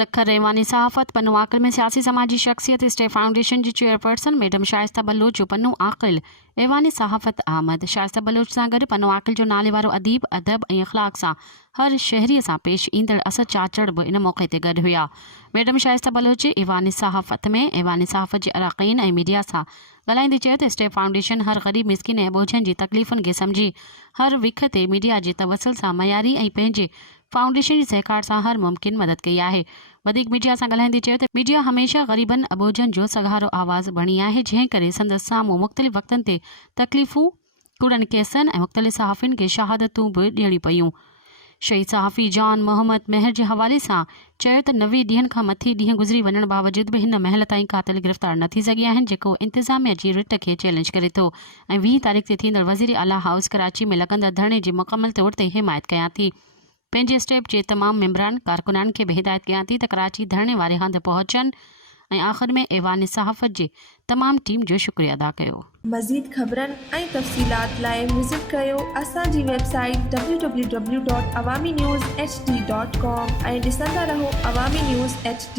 सखर रेवानी सहाफ़त पन्नू आकिल में सियासी समाजी शख्सियत स्टेट फाउंडेशन जी चेयरपर्सन मैडम शाइस्ता बलोच जो पन्नू आकिल ऐवानी सहाफ़त आमद शाइस्ता बलोच सां गॾु पन्नू आकिल जो नाले वारो अदीब अदब ऐं अख़लाक सां हर शहरीअ सां पेश ईंदड़ असद चाचड़ बि इन मौक़े ते गॾु हुआ। मैडम शाइस्ता बलोच ऐवानी सहाफ़त में ऐवानी सहाफ़त जे अराक़ीन ऐं मीडिया सां ॻाल्हाईंदे चयो त स्टेट फाउंडेशन हर ग़रीब मिसकिन ऐं बोझनि जी तकलीफ़ुनि खे सम्झी हर विख ते मीडिया जे तवसल सां मयारी ऐं पंहिंजे फाउंडेशन जी सहकार सां हर मुमकिन मदद कई आहे। वधीक मीडिया सां ॻाल्हाईंदे चयो त मीडिया हमेशह ग़रीबनि अबोझनि जो सघारो आवाज़ बणी आहे, जंहिं करे संदसि साम्हूं मुख़्तलिफ़ वक़्तनि ते तकलीफ़ूं कूड़नि केसनि ऐं मुख़्तलिफ़ सहाफ़ियुनि खे शहादतूं बि ॾियणियूं पयूं। शहीद सहाफ़ी जॉन मोहम्मद मेहर जे हवाले सां चयो त 90 ॾींहंनि खां मथे ॾींहं गुज़री वञण बावजूद बि हिन महिल ताईं कातिल गिरफ़्तार न थी सघिया आहिनि, जेको इंतिज़ामिया जी रिट खे चैलेंज करे थो ऐं 20 तारीख़ ते थींदड़ वज़ीर आला हाउस कराची में लॻंदड़ धरणे जी मुकमल तौर ते हिमायत कयां थी। पंहिंजे स्टेप जे तमामु मेंबरान कारकुनान खे बि हिदायत कयां थी त कराची धरणे वारे हंधि पहुचनि ऐं आख़िर में ऐवान सहाफ़त जे तमामु टीम जो शुक्रिया अदा कयो। मज़ीद ख़बरनि ऐं तफ़सीलात लाइ विज़िट कयो असांजी वेबसाइट www.awamiNewsHD.com ऐं ॾिसंदा रहो अवामी न्यूज़ HD।